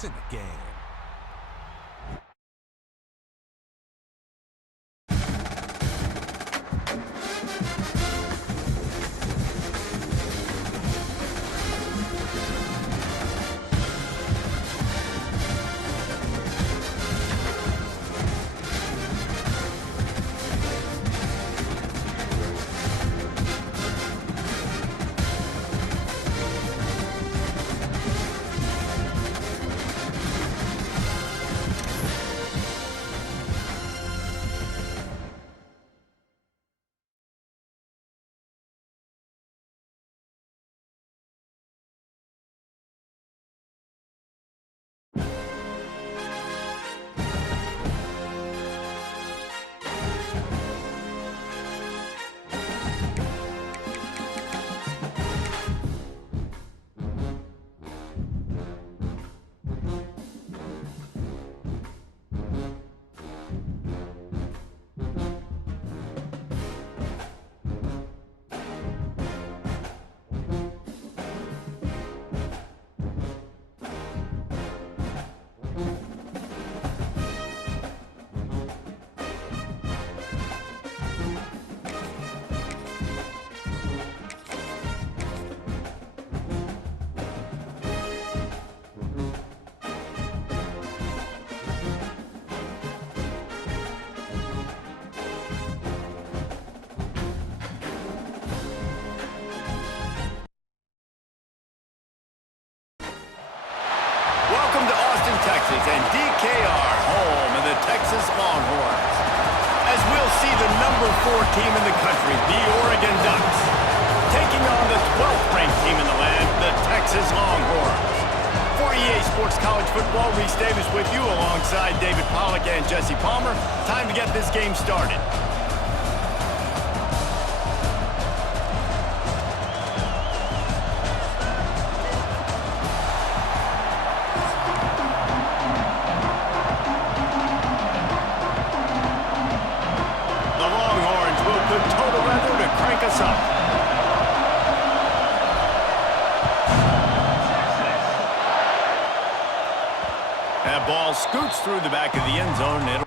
points in the game. Welcome to Austin, Texas, and DKR, home of the Texas Longhorns. As we'll see the number 4 team in the country, the Oregon Ducks, taking on the 12th ranked team in the land, the Texas Longhorns. For EA Sports College Football, Reese Davis with you alongside David Pollack and Jesse Palmer. Time to get this game started. That ball scoots through the back of the end zone.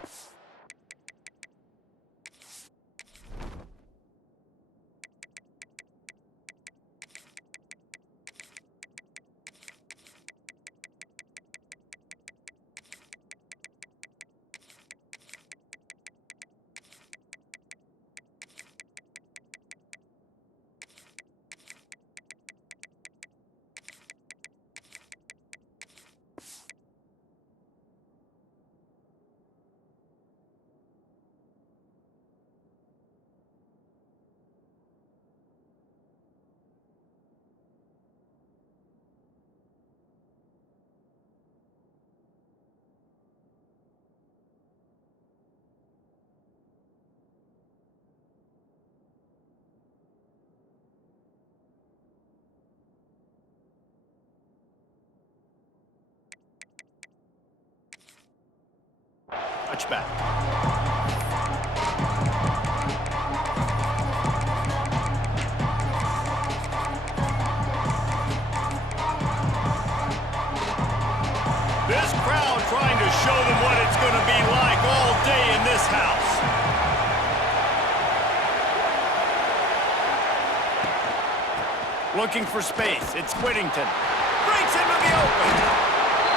Touchback. This crowd trying to show them what it's going to be like all day in this house. Looking for space. It's Whittington. Breaks into the open.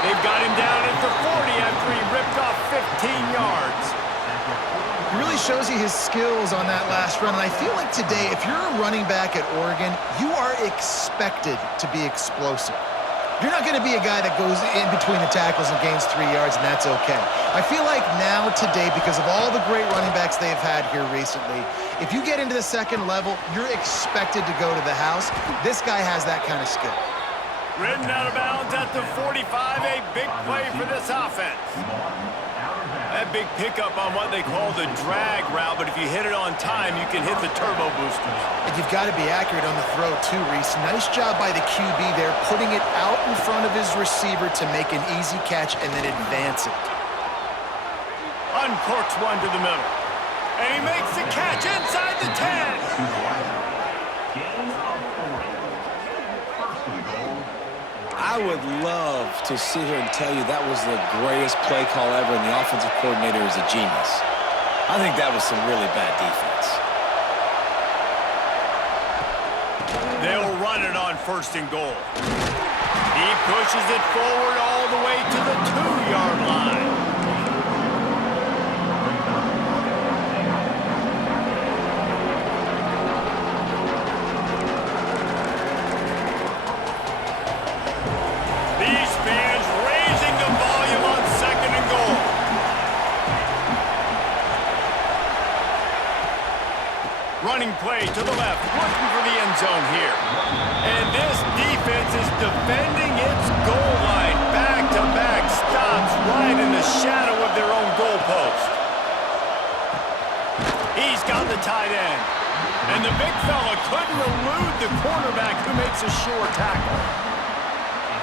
They've got him down at the 40 after he ripped off 15 yards. He really shows you his skills on that last run. And I feel like today, if you're a running back at Oregon, you are expected to be explosive. You're not going to be a guy that goes in between the tackles and gains 3 yards, and that's okay. I feel like now today, because of all the great running backs they've had here recently, if you get into the second level, you're expected to go to the house. This guy has that kind of skill. Ridden out of bounds at the 45, a big play for this offense. That big pickup on what they call the drag route, but if you hit it on time, you can hit the turbo boosters. And you've got to be accurate on the throw too, Reese. Nice job by the QB there, putting it out in front of his receiver to make an easy catch and then advance it. Uncorks one to the middle. And he makes the catch inside the 10. I I would love to sit here and tell you that was the greatest play call ever and the offensive coordinator is a genius. I think that was some really bad defense. They'll run it on 1st and goal. He pushes it forward all the way to the 2-yard line. These fans raising the volume on 2nd and goal. Running play to the left, looking for the end zone here. And this defense is defending its goal line. Back-to-back stops right in the shadow of their own goalpost. He's got the tight end. And the big fella couldn't elude the quarterback who makes a sure tackle.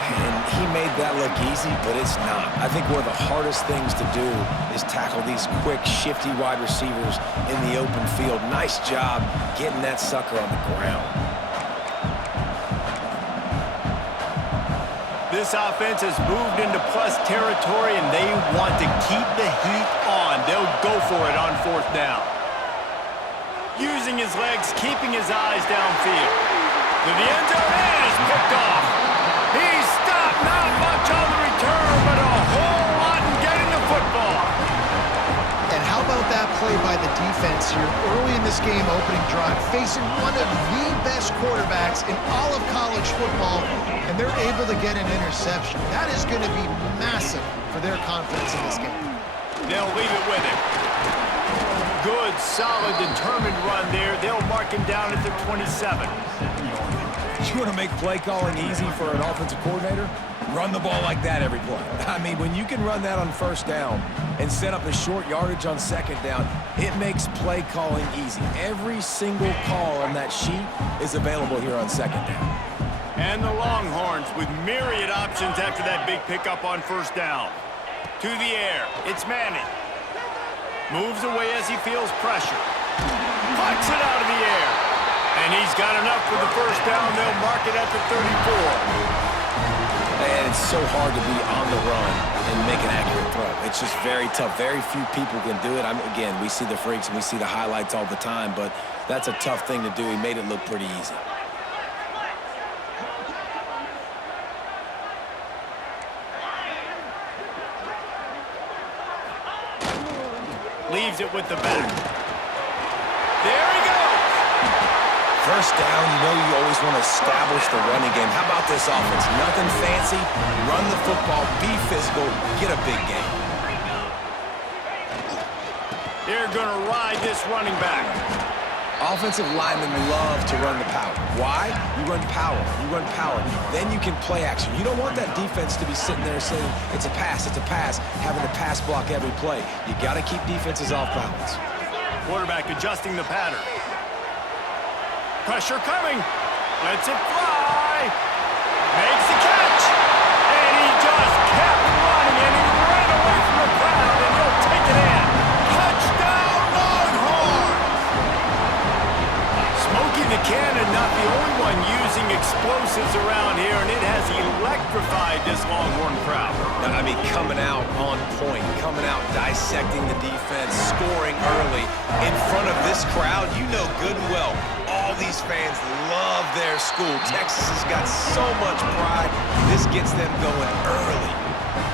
And he made that look easy, but it's not. I think one of the hardest things to do is tackle these quick, shifty wide receivers in the open field. Nice job getting that sucker on the ground. This offense has moved into plus territory, and they want to keep the heat on. They'll go for it on 4th down. Using his legs, keeping his eyes downfield. To the end zone, and is picked off. He's stopped, not much on the return, but a whole lot in getting the football. And how about that play by the defense here early in this game opening drive, facing one of the best quarterbacks in all of college football, and they're able to get an interception. That is going to be massive for their confidence in this game. They'll leave it with him. Good, solid, determined run there. They'll mark him down at the 27. You want to make play calling easy for an offensive coordinator? Run the ball like that every play. I mean, when you can run that on 1st down and set up a short yardage on 2nd down, it makes play calling easy. Every single call on that sheet is available here on 2nd down. And the Longhorns with myriad options after that big pickup on 1st down. To the air, it's Manning. Moves away as he feels pressure. Pucks it out of the air. And he's got enough for the 1st down. They'll mark it at the 34. And it's so hard to be on the run and make an accurate throw. It's just very tough. Very few people can do it. Again, we see the freaks and we see the highlights all the time, but that's a tough thing to do. He made it look pretty easy. Leaves it with the back. There he goes. 1st down, you know you always want to establish the running game. How about this offense? Nothing fancy. Run the football, be physical, get a big game. They're going to ride this running back. Offensive linemen love to run the power. Why? You run power. You run power. Then you can play action. You don't want that defense to be sitting there saying, it's a pass, having to pass block every play. You got to keep defenses off balance. Quarterback adjusting the pattern. Pressure coming. Lets it fly. Makes the catch. And he just kept running, and he ran away from the crowd, and he'll take it in. Touchdown, Longhorns! Smokey the Cannon, not the only one using explosives around here, and it has electrified this Longhorn crowd. I mean, coming out on point, coming out dissecting the defense, scoring early in front of this crowd. You know good and well, all these fans love their school. Texas has got so much pride. This gets them going early.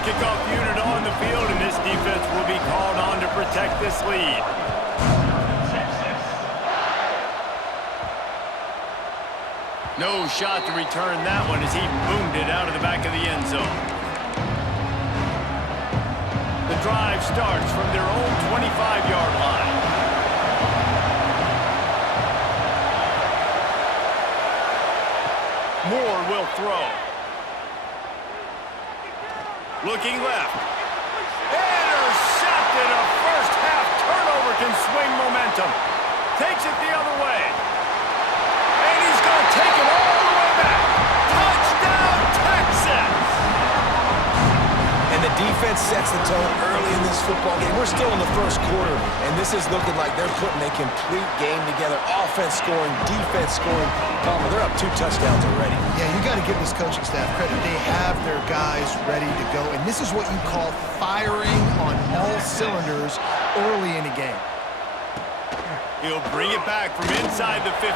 Kickoff unit on the field, and this defense will be called on to protect this lead. No shot to return that one as he boomed it out of the back of the end zone. The drive starts from their own 25-yard line. Moore will throw. Looking left. Intercepted. A first-half turnover can swing momentum. Takes it the other way. And he's going to take it all the way back. Touchdown, Texas! And the defense defense sets the tone early in this football game. We're still in the first quarter, and this is looking like they're putting a complete game together. Offense scoring, defense scoring. Palmer, they're up 2 touchdowns already. Yeah, you got to give this coaching staff credit. They have their guys ready to go, and this is what you call firing on all cylinders early in a game. He'll bring it back from inside the 15.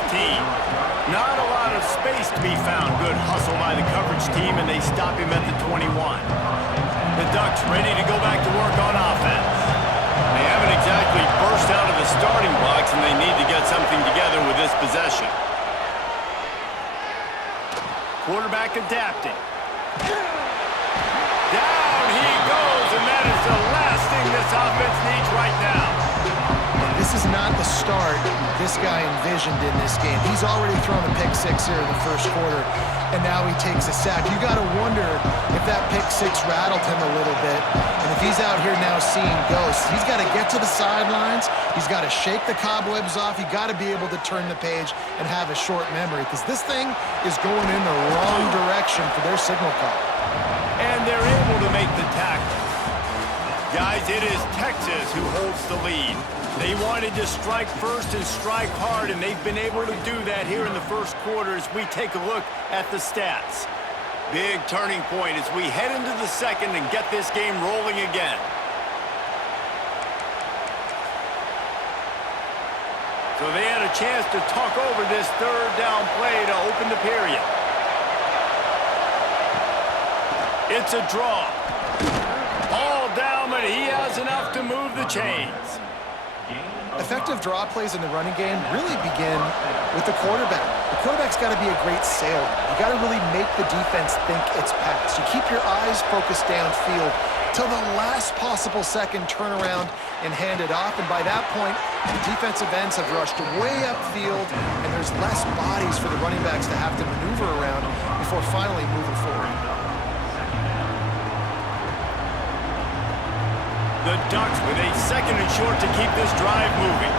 Not a lot of space to be found. Good hustle by the coverage team, and they stop him at the 21. The Ducks ready to go back to work on offense. They haven't exactly burst out of the starting blocks, and they need to get something together with this possession. Quarterback adapting. Down he goes, and that is the last thing this offense needs right now. This is not the start this guy envisioned in this game. He's already thrown a pick 6 here in the first quarter, and now he takes a sack. You got to wonder if that pick 6 rattled him a little bit, and if he's out here now seeing ghosts. He's got to get to the sidelines. He's got to shake the cobwebs off. You got to be able to turn the page and have a short memory, because this thing is going in the wrong direction for their signal call. And they're able to make the tackle. Guys, it is Texas who holds the lead. They wanted to strike first and strike hard, and they've been able to do that here in the first quarter as we take a look at the stats. Big turning point as we head into the second and get this game rolling again. So they had a chance to talk over this third down play to open the period. It's a draw. Ball down, but he has enough to move the chains. Effective draw plays in the running game really begin with the quarterback. The quarterback's got to be a great salesman. You got to really make the defense think it's pass. You keep your eyes focused downfield till the last possible second, turn around and hand it off. And by that point, the defensive ends have rushed way upfield, and there's less bodies for the running backs to have to maneuver around before finally moving forward. The Ducks with a second and short to keep this drive moving.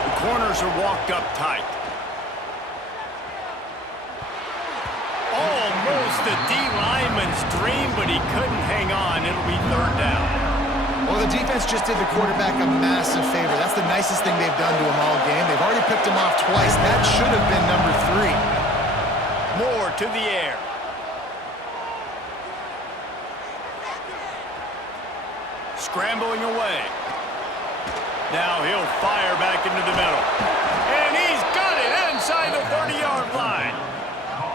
The corners are walked up tight. Almost a D-lineman's dream, but he couldn't hang on. It'll be third down. Well, the defense just did the quarterback a massive favor. That's the nicest thing they've done to him all game. They've already picked him off twice. That should have been number 3. Moore to the air. Scrambling away. Now he'll fire back into the middle. And he's got it inside the 30-yard line.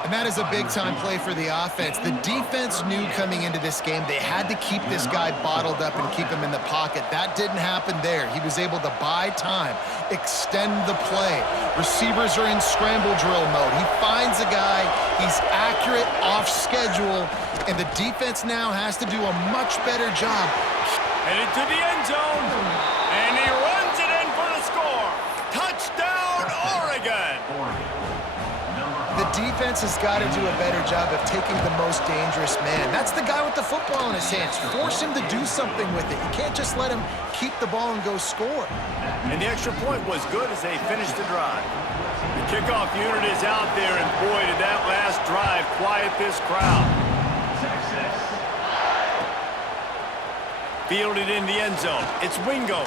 And that is a big-time play for the offense. The defense knew coming into this game they had to keep this guy bottled up and keep him in the pocket. That didn't happen there. He was able to buy time, extend the play. Receivers are in scramble drill mode. He finds a guy, he's accurate, off schedule, and the defense now has to do a much better job. Headed to the end zone, and he runs it in for the score. Touchdown, Oregon! The defense has got to do a better job of taking the most dangerous man. That's the guy with the football in his hands. Force him to do something with it. You can't just let him keep the ball and go score. And the extra point was good as they finished the drive. The kickoff unit is out there, and boy, did that last drive quiet this crowd. Fielded in the end zone. It's Wingo.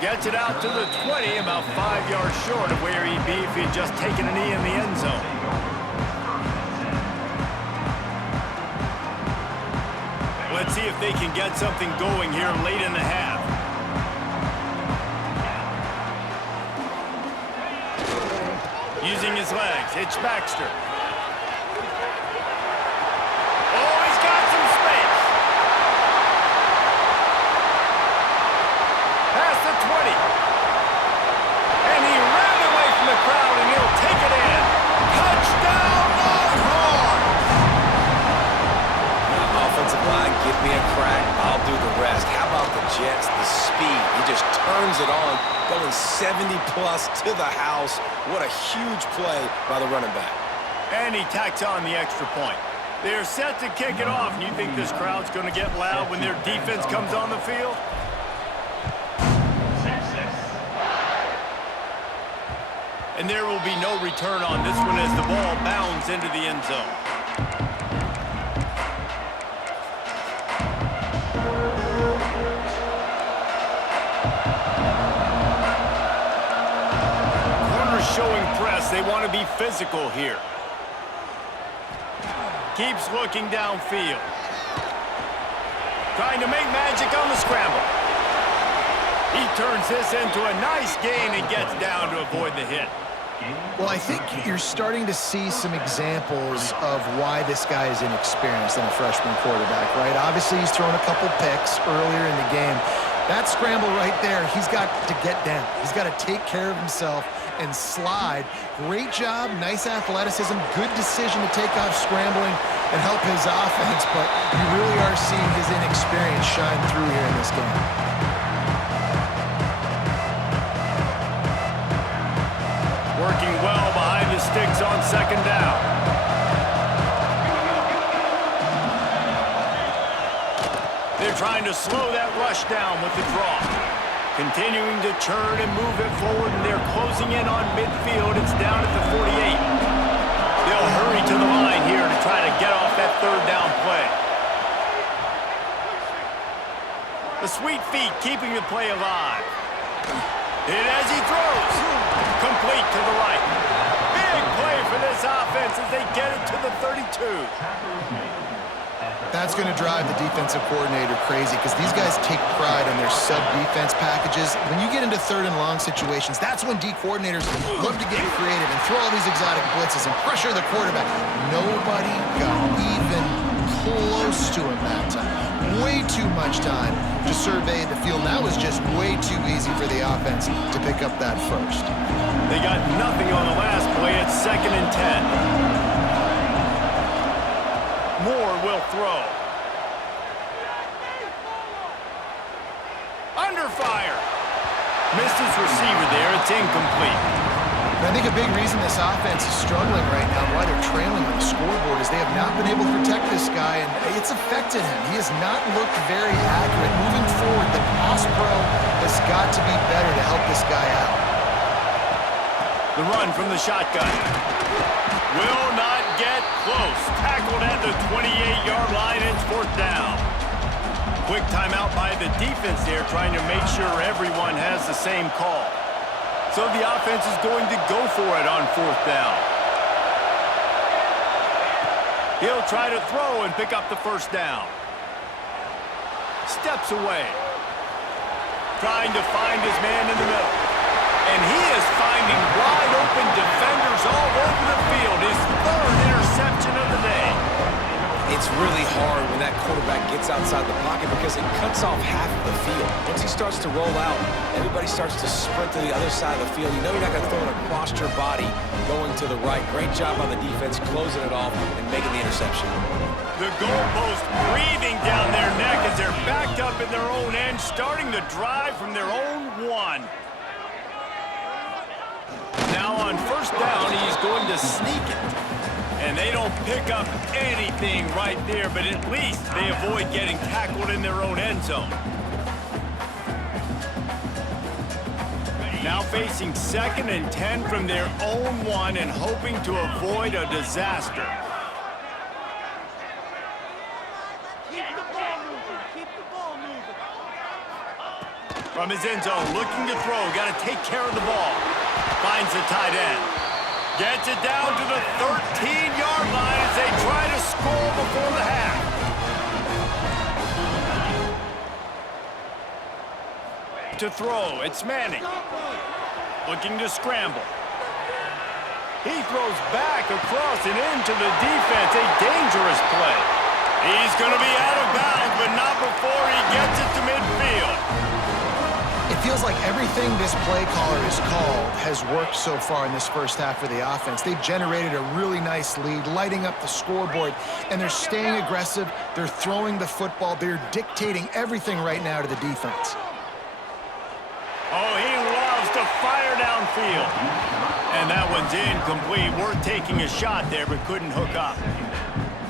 Gets it out to the 20, about 5 yards short of where he'd be if he'd just taken a knee in the end zone. Let's see if they can get something going here late in the half. Using his legs, it's Baxter. Oh, he's got some space. Past the 20. And he ran away from the crowd, and he'll take it in. Touchdown, Longhorns! Offensive line, give me a crack, I'll do the rest. How about the Jets, the speed? He just turns it on, going 70-plus to the house. What a huge play by the running back. And he tacks on the extra point. They're set to kick it off, and you think this crowd's going to get loud when their defense comes on the field? And there will be no return on this one as the ball bounds into the end zone. They want to be physical here. Keeps looking downfield. Trying to make magic on the scramble. He turns this into a nice gain and gets down to avoid the hit. Well, I think you're starting to see some examples of why this guy is inexperienced in a freshman quarterback, right? Obviously, he's thrown a couple picks earlier in the game. That scramble right there, he's got to get down. He's got to take care of himself and slide. Great job, nice athleticism, good decision to take off scrambling and help his offense, but you really are seeing his inexperience shine through here in this game. Working well behind the sticks on second down. They're trying to slow that rush down with the draw. Continuing to churn and move it forward, and they're closing in on midfield. It's down at the 48. They'll hurry to the line here to try to get off that third down play. The sweet feet keeping the play alive. And as he throws, complete to the right. Big play for this offense as they get it to the 32. That's going to drive the defensive coordinator crazy because these guys take pride in their sub-defense packages. When you get into third and long situations, that's when D coordinators love to get creative and throw all these exotic blitzes and pressure the quarterback. Nobody got even close to him that time. Way too much time to survey the field. That was just way too easy for the offense to pick up that first. They got nothing on the last play. It's 2nd and 10. Moore will throw. Under fire. Missed his receiver there. It's incomplete. And I think a big reason this offense is struggling right now, why they're trailing on the scoreboard, is they have not been able to protect this guy, and it's affected him. He has not looked very accurate. Moving forward, the pass pro has got to be better to help this guy out. The run from the shotgun. Will not get close. Tackled at the 28-yard line. It's 4th down. Quick timeout by the defense there, trying to make sure everyone has the same call. So the offense is going to go for it on 4th down. He'll try to throw and pick up the first down. Steps away. Trying to find his man in the middle. And he is finding wide open defenders all over the field. His 3rd interception of the day. It's really hard when that quarterback gets outside the pocket because it cuts off half of the field. Once he starts to roll out, everybody starts to sprint to the other side of the field. You know you're not going to throw it across your body going to the right. Great job on the defense closing it off and making the interception. The goalpost breathing down their neck as they're backed up in their own end, starting the drive from their own 1. Now on 1st down, he's going to sneak it. And they don't pick up anything right there, but at least they avoid getting tackled in their own end zone. Now facing 2nd and 10 from their own 1 and hoping to avoid a disaster. Keep the ball moving. Keep the ball moving. From his end zone, looking to throw. Got to take care of the ball. Finds the tight end. Gets it down to the 13-yard line as they try to score before the half. To throw, it's Manning. Looking to scramble. He throws back across and into the defense. A dangerous play. He's going to be out of bounds, but not before he gets it to midfield. It feels like everything this play caller has called has worked so far in this first half for the offense. They've generated a really nice lead, lighting up the scoreboard, and they're staying aggressive. They're throwing the football. They're dictating everything right now to the defense. Oh, he loves to fire downfield. And that one's incomplete. Worth taking a shot there, but couldn't hook up.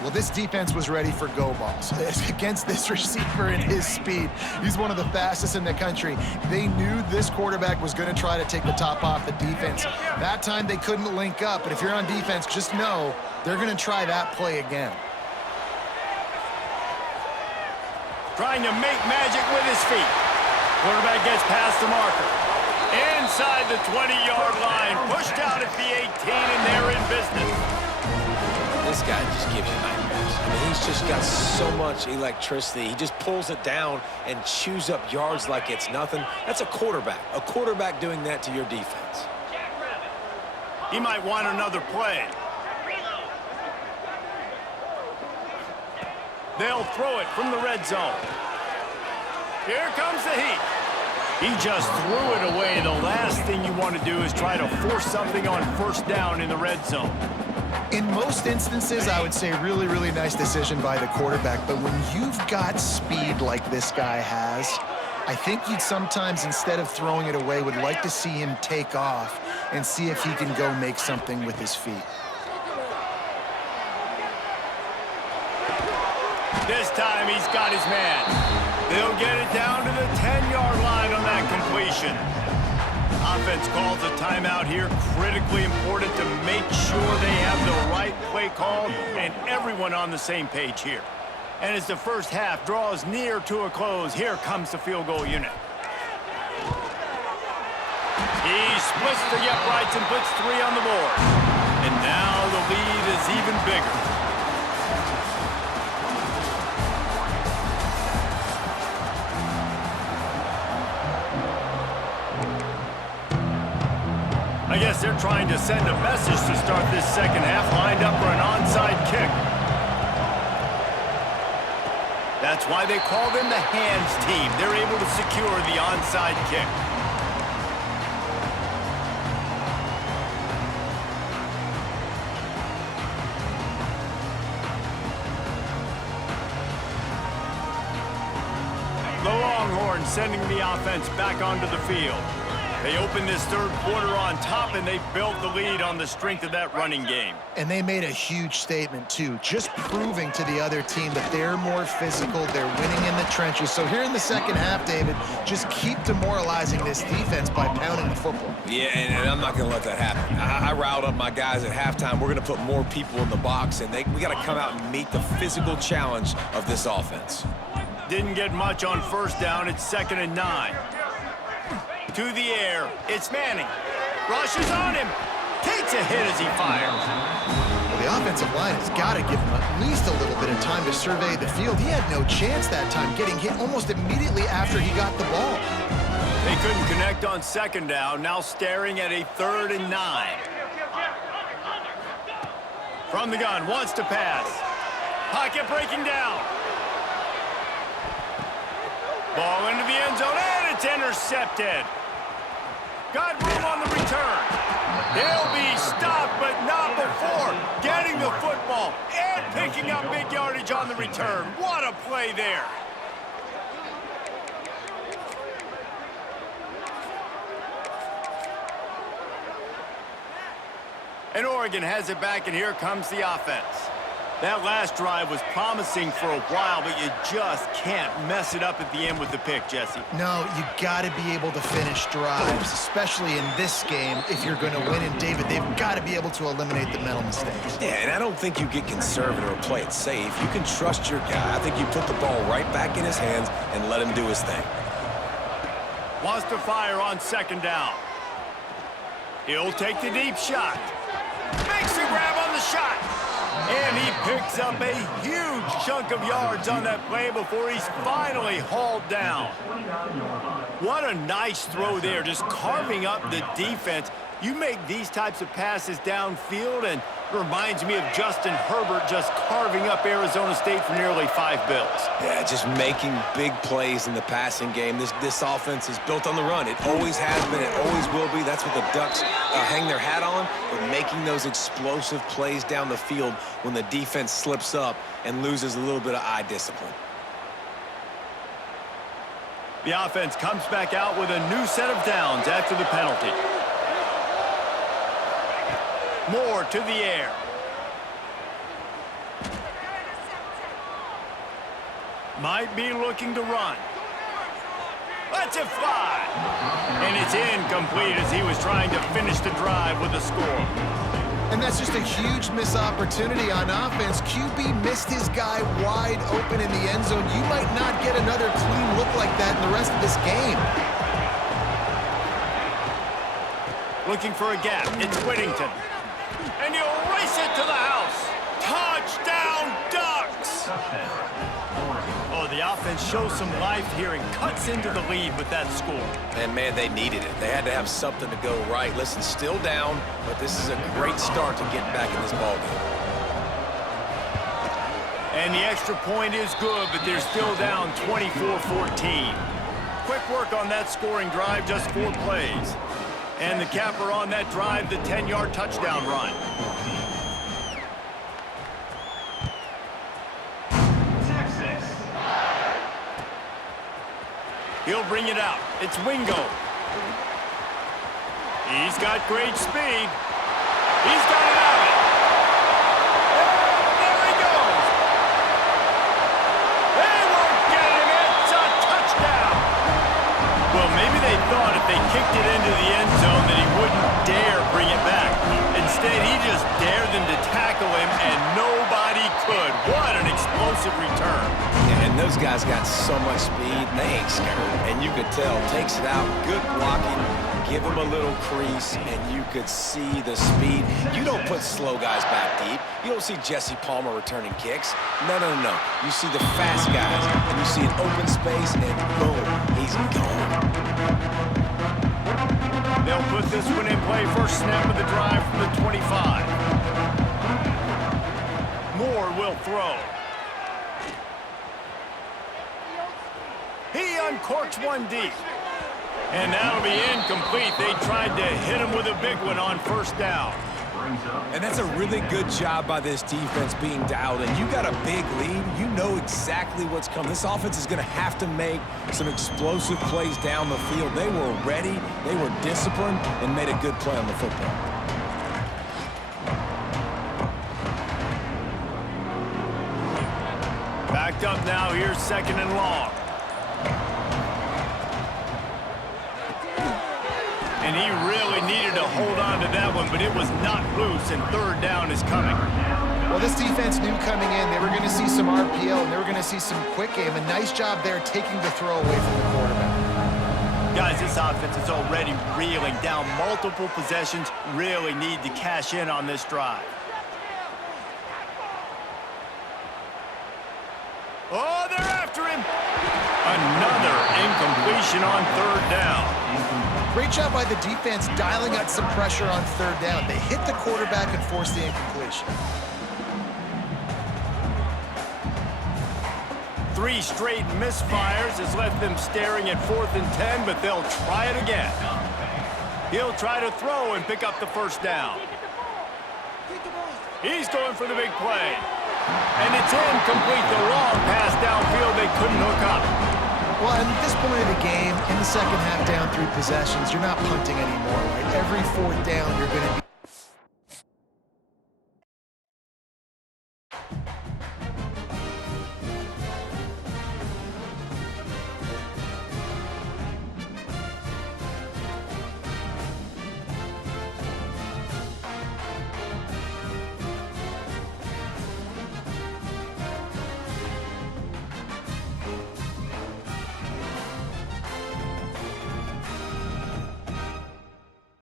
Well, this defense was ready for go balls against this receiver and his speed. He's one of the fastest in the country. They knew this quarterback was going to try to take the top off the defense. That time they couldn't link up, but if you're on defense, just know they're going to try that play again. Trying to make magic with his feet. Quarterback gets past the marker. Inside the 20-yard line, pushed out at the 18, business. This guy just gives you nightmares. I mean, he's just got so much electricity. He just pulls it down and chews up yards like it's nothing. That's a quarterback. A quarterback doing that to your defense. He might want another play. They'll throw it from the red zone. Here comes the heat. He just threw it away. The last thing you want to do is try to force something on first down in the red zone. In most instances, I would say really, really nice decision by the quarterback. But when you've got speed like this guy has, I think you'd sometimes, instead of throwing it away, would like to see him take off and see if he can go make something with his feet. This time he's got his man. They'll get it down to the 10-yard line on that completion. Offense calls a timeout here. Critically important to make sure they have the right play called and everyone on the same page here. And as the first half draws near to a close, here comes the field goal unit. He splits the uprights and puts 3 on the board. And now the lead is even bigger. I guess they're trying to send a message to start this second half, lined up for an onside kick. That's why they call them the hands team. They're able to secure the onside kick. The Longhorns sending the offense back onto the field. They opened this third quarter on top, and they built the lead on the strength of that running game. And they made a huge statement, too, just proving to the other team that they're more physical, they're winning in the trenches. So here in the second half, David, just keep demoralizing this defense by pounding the football. Yeah, and I'm not going to let that happen. I riled up my guys at halftime. We're going to put more people in the box, and we got to come out and meet the physical challenge of this offense. Didn't get much on first down. It's 2nd and 9. To the air, it's Manning. Rushes on him. Takes a hit as he fires. Well, the offensive line has got to give him at least a little bit of time to survey the field. He had no chance that time, getting hit almost immediately after he got the ball. They couldn't connect on 2nd down. Now staring at a 3rd and 9. From the gun, wants to pass. Pocket breaking down. Ball into the end zone, and it's intercepted. Got room on the return. He'll be stopped, but not before getting the football and picking up big yardage on the return. What a play there. And Oregon has it back, and here comes the offense. That last drive was promising for a while, but you just can't mess it up at the end with the pick, Jesse. No, you got to be able to finish drives, especially in this game if you're going to win. And, David, they've got to be able to eliminate the mental mistakes. Yeah, and I don't think you get conservative or play it safe. You can trust your guy. I think you put the ball right back in his hands and let him do his thing. Wants to fire on 2nd down. He'll take the deep shot. Makes a grab on the shot. And he picks up a huge chunk of yards on that play before he's finally hauled down. What a nice throw there, just carving up the defense. You make these types of passes downfield, and it reminds me of Justin Herbert just carving up Arizona State for nearly 5 bills. Yeah, just making big plays in the passing game. This offense is built on the run. It always has been. It always will be. That's what the Ducks hang their hat on, but making those explosive plays down the field when the defense slips up and loses a little bit of eye discipline. The offense comes back out with a new set of downs after the penalty. Moore to the air. Might be looking to run. Lets it fly. And it's incomplete as he was trying to finish the drive with a score. And that's just a huge missed opportunity on offense. QB missed his guy wide open in the end zone. You might not get another clean look like that in the rest of this game. Looking for a gap. It's Whittington. And he'll race it to the house. Touchdown, Ducks! Oh, the offense shows some life here and cuts into the lead with that score. And, man, they needed it. They had to have something to go right. Listen, still down, but this is a great start to getting back in this ballgame. And the extra point is good, but they're still down 24-14. Quick work on that scoring drive, just 4 plays. And the capper on that drive, the 10-yard touchdown run. He'll bring it out. It's Wingo. He's got great speed. He's got it out. And there he goes. They won't get him. It's a touchdown. Well, maybe they thought if they kicked it into the end zone that he wouldn't dare bring it back. Instead, he just dared them to tackle him, and nobody could. What an explosive return. And those guys got so much speed, and they ain't scared. And you could tell, takes it out, good blocking, give him a little crease, and you could see the speed. You don't put slow guys back deep. You don't see Jesse Palmer returning kicks. No. You see the fast guys, and you see an open space, and boom, he's gone. They'll put this one in play. First snap of the drive from the 25. Moore will throw. He uncorks one deep. And that'll be incomplete. They tried to hit him with a big one on first down. And that's a really good job by this defense being dialed in. You got a big lead. You know exactly what's coming. This offense is going to have to make some explosive plays down the field. They were ready, they were disciplined, and made a good play on the football. Backed up now. Here's 2nd and long. And he really needed to hold on to that one, but it was not loose, and 3rd down is coming. Well, this defense knew coming in they were going to see some RPO and they were going to see some quick game. A nice job there taking the throw away from the quarterback. Guys, this offense is already reeling down multiple possessions. Really need to cash in on this drive. Oh, they're after him. Another incompletion on 3rd down. Great job by the defense dialing out some pressure on 3rd down. They hit the quarterback and forced the incompletion. 3 straight misfires has left them staring at 4th and 10, but they'll try it again. He'll try to throw and pick up the first down. He's going for the big play. And it's incomplete. The long pass downfield they couldn't hook up. Well, at this point of the game, in the second half, down 3 possessions, you're not punting anymore, right? Every 4th down, you're going to be